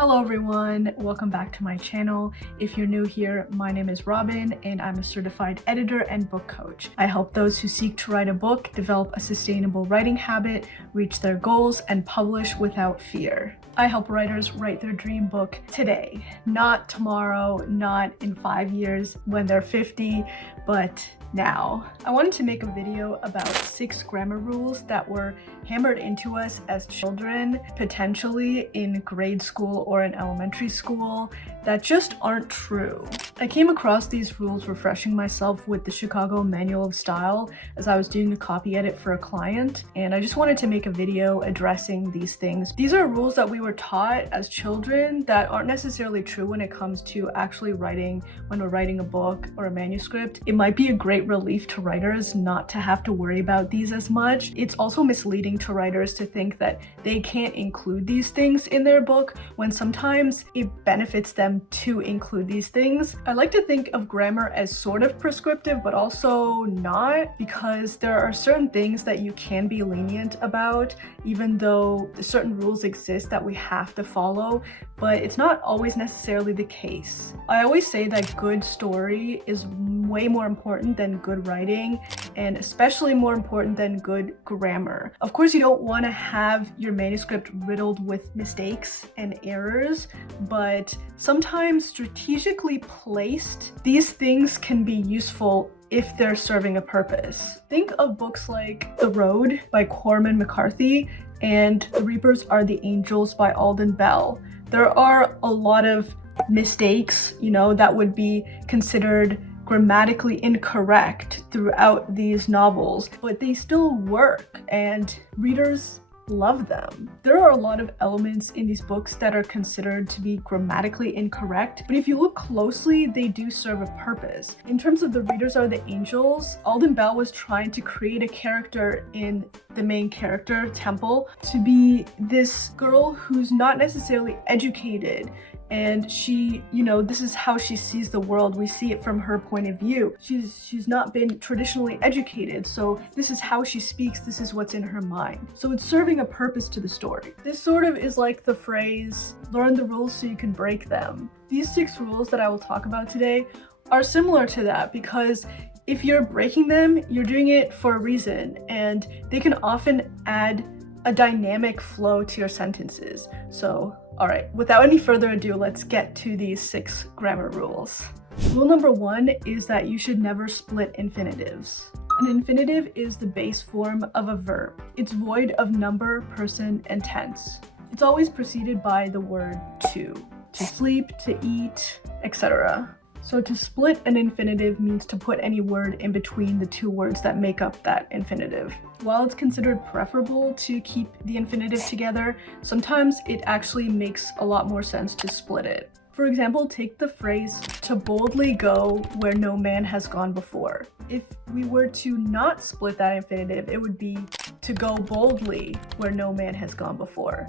Hello everyone, welcome back to my channel. If you're new here, my name is Robin and I'm a certified editor and book coach. I help those who seek to write a book develop a sustainable writing habit, reach their goals, and publish without fear. I help writers write their dream book today, not tomorrow, not in 5 years when they're 50, but now. I wanted to make a video about 6 grammar rules that were hammered into us as children, potentially in grade school or in elementary school, that just aren't true. I came across these rules refreshing myself with the Chicago Manual of Style as I was doing a copy edit for a client, and I just wanted to make a video addressing these things. These are rules that we were taught as children that aren't necessarily true when it comes to actually writing when we're writing a book or a manuscript. It might be a great relief to writers not to have to worry about these as much. It's also misleading to writers to think that they can't include these things in their book when sometimes it benefits them to include these things. I like to think of grammar as sort of prescriptive but also not, because there are certain things that you can be lenient about even though certain rules exist that we have to follow, but it's not always necessarily the case. I always say that good story is way more important than good writing, and especially more important than good grammar. Of course, you don't want to have your manuscript riddled with mistakes and errors, but sometimes strategically placed, these things can be useful if they're serving a purpose. Think of books like The Road by Corman McCarthy and The Reapers Are the Angels by Alden Bell. There are a lot of mistakes, that would be considered grammatically incorrect throughout these novels, but they still work and readers love them. There are a lot of elements in these books that are considered to be grammatically incorrect, but if you look closely, they do serve a purpose. In terms of The Readers Are the Angels, Alden Bell was trying to create a character in the main character, Temple, to be this girl who's not necessarily educated, and she, this is how she sees the world. We see it from her point of view. She's not been traditionally educated, so this is how she speaks, this is what's in her mind. So it's serving a purpose to the story. This sort of is like the phrase, learn the rules so you can break them. These 6 rules that I will talk about today are similar to that, because if you're breaking them, you're doing it for a reason, and they can often add a dynamic flow to your sentences. So, alright, without any further ado, let's get to these 6 grammar rules. Rule number 1 is that you should never split infinitives. An infinitive is the base form of a verb. It's void of number, person, and tense. It's always preceded by the word to sleep, to eat, etc. So to split an infinitive means to put any word in between the 2 words that make up that infinitive. While it's considered preferable to keep the infinitive together, sometimes it actually makes a lot more sense to split it. For example, take the phrase, to boldly go where no man has gone before. If we were to not split that infinitive, it would be to go boldly where no man has gone before.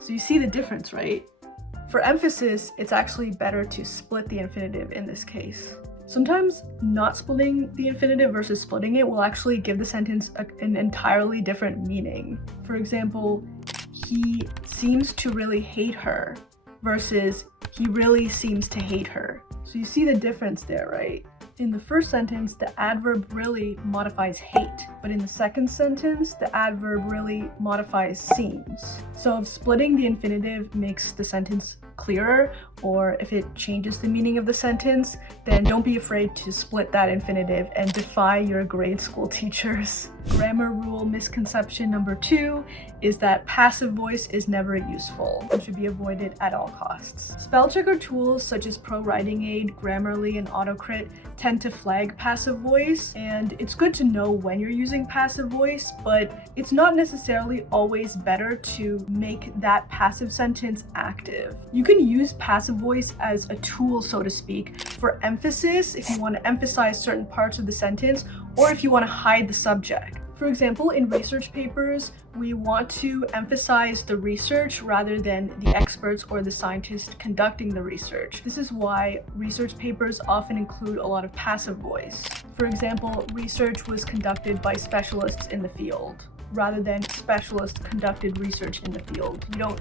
So you see the difference, right? For emphasis, it's actually better to split the infinitive in this case. Sometimes not splitting the infinitive versus splitting it will actually give the sentence an entirely different meaning. For example, he seems to really hate her versus he really seems to hate her. So you see the difference there, right? In the first sentence, the adverb really modifies hate, but in the second sentence, the adverb really modifies seems. So if splitting the infinitive makes the sentence clearer, or if it changes the meaning of the sentence, then don't be afraid to split that infinitive and defy your grade school teachers. Grammar rule misconception number 2 is that passive voice is never useful and should be avoided at all costs. Spell checker tools such as Pro Writing Aid, Grammarly, and AUTOCRIT tend to flag passive voice, and it's good to know when you're using passive voice, but it's not necessarily always better to make that passive sentence active. You can use passive voice as a tool, so to speak, for emphasis if you want to emphasize certain parts of the sentence, or if you want to hide the subject. For example, in research papers, we want to emphasize the research rather than the experts or the scientists conducting the research. This is why research papers often include a lot of passive voice. For example, research was conducted by specialists in the field, rather than specialists conducted research in the field. You don't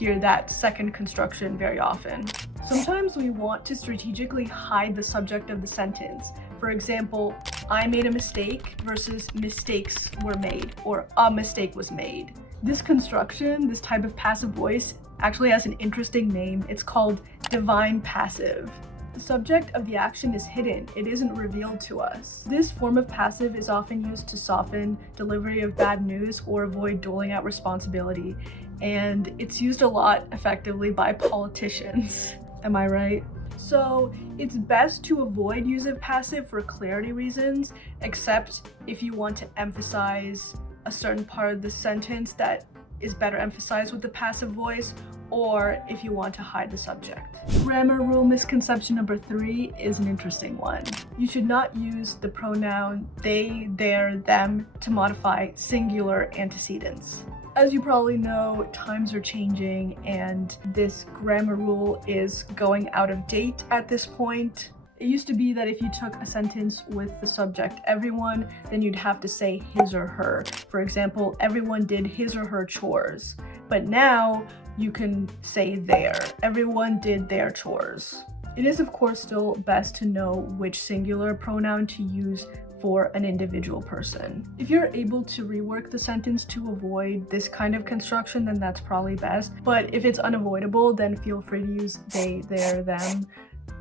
hear that second construction very often. Sometimes we want to strategically hide the subject of the sentence. For example, I made a mistake versus mistakes were made, or a mistake was made. This construction, this type of passive voice, actually has an interesting name. It's called divine passive. The subject of the action is hidden. It isn't revealed to us. This form of passive is often used to soften delivery of bad news or avoid doling out responsibility, and it's used a lot effectively by politicians. Am I right? So it's best to avoid use of passive for clarity reasons, except if you want to emphasize a certain part of the sentence that is better emphasized with the passive voice, or if you want to hide the subject. Grammar rule misconception number 3 is an interesting one. You should not use the pronoun they, their, them to modify singular antecedents. As you probably know, times are changing and this grammar rule is going out of date at this point. It used to be that if you took a sentence with the subject everyone, then you'd have to say his or her. For example, everyone did his or her chores. But now you can say their. Everyone did their chores. It is of course still best to know which singular pronoun to use for an individual person. If you're able to rework the sentence to avoid this kind of construction, then that's probably best. But if it's unavoidable, then feel free to use they, their, them,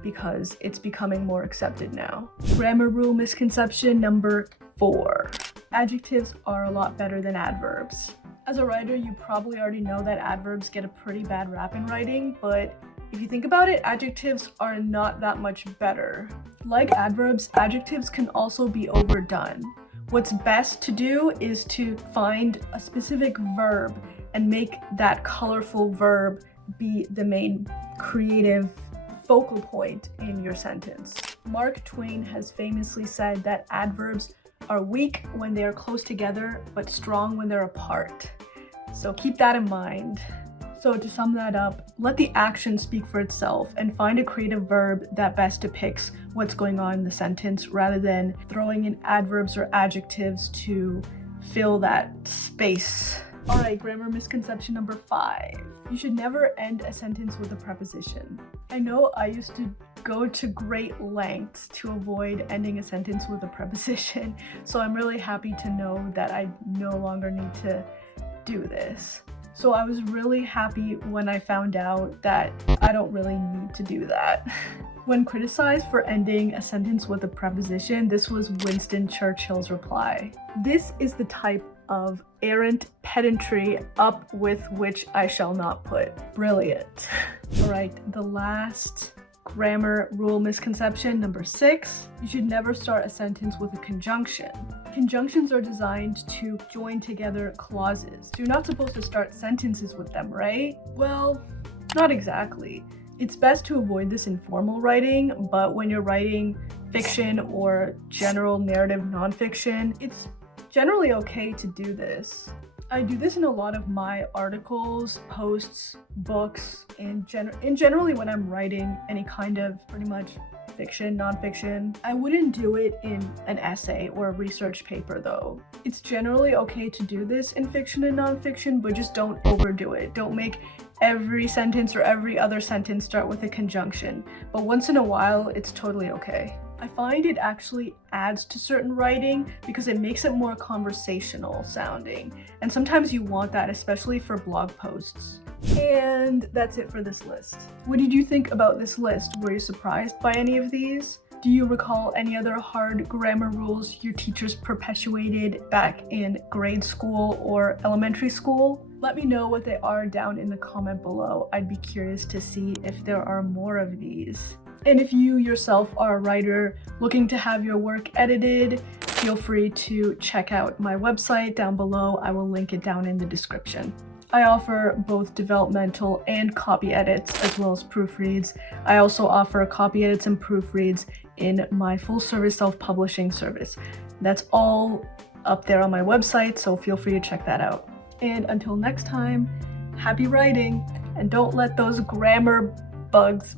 because it's becoming more accepted now. Grammar rule misconception number 4. Adjectives are a lot better than adverbs. As a writer, you probably already know that adverbs get a pretty bad rap in writing, but if you think about it, adjectives are not that much better. Like adverbs, adjectives can also be overdone. What's best to do is to find a specific verb and make that colorful verb be the main creative focal point in your sentence. Mark Twain has famously said that adverbs are weak when they are close together, but strong when they're apart. So keep that in mind. So to sum that up, let the action speak for itself and find a creative verb that best depicts what's going on in the sentence rather than throwing in adverbs or adjectives to fill that space. Alright, grammar misconception number 5. You should never end a sentence with a preposition. I know I used to go to great lengths to avoid ending a sentence with a preposition, so I'm really happy to know that I no longer need to do this. So I was really happy when I found out that I don't really need to do that. When criticized for ending a sentence with a preposition, this was Winston Churchill's reply. This is the type of errant pedantry up with which I shall not put. Brilliant. All right, the last grammar rule misconception, number 6. You should never start a sentence with a conjunction. Conjunctions are designed to join together clauses. So you're not supposed to start sentences with them, right? Well, not exactly. It's best to avoid this in formal writing, but when you're writing fiction or general narrative nonfiction, it's generally okay to do this. I do this in a lot of my articles, posts, books, and generally when I'm writing any kind of pretty much fiction, nonfiction. I wouldn't do it in an essay or a research paper though. It's generally okay to do this in fiction and nonfiction, but just don't overdo it. Don't make every sentence or every other sentence start with a conjunction, but once in a while, it's totally okay. I find it actually adds to certain writing because it makes it more conversational sounding. And sometimes you want that, especially for blog posts. And that's it for this list. What did you think about this list? Were you surprised by any of these? Do you recall any other hard grammar rules your teachers perpetuated back in grade school or elementary school? Let me know what they are down in the comment below. I'd be curious to see if there are more of these. And if you yourself are a writer looking to have your work edited, feel free to check out my website down below. I will link it down in the description. I offer both developmental and copy edits as well as proofreads. I also offer copy edits and proofreads in my full service self-publishing service. That's all up there on my website, so feel free to check that out. And until next time, happy writing, and don't let those grammar bugs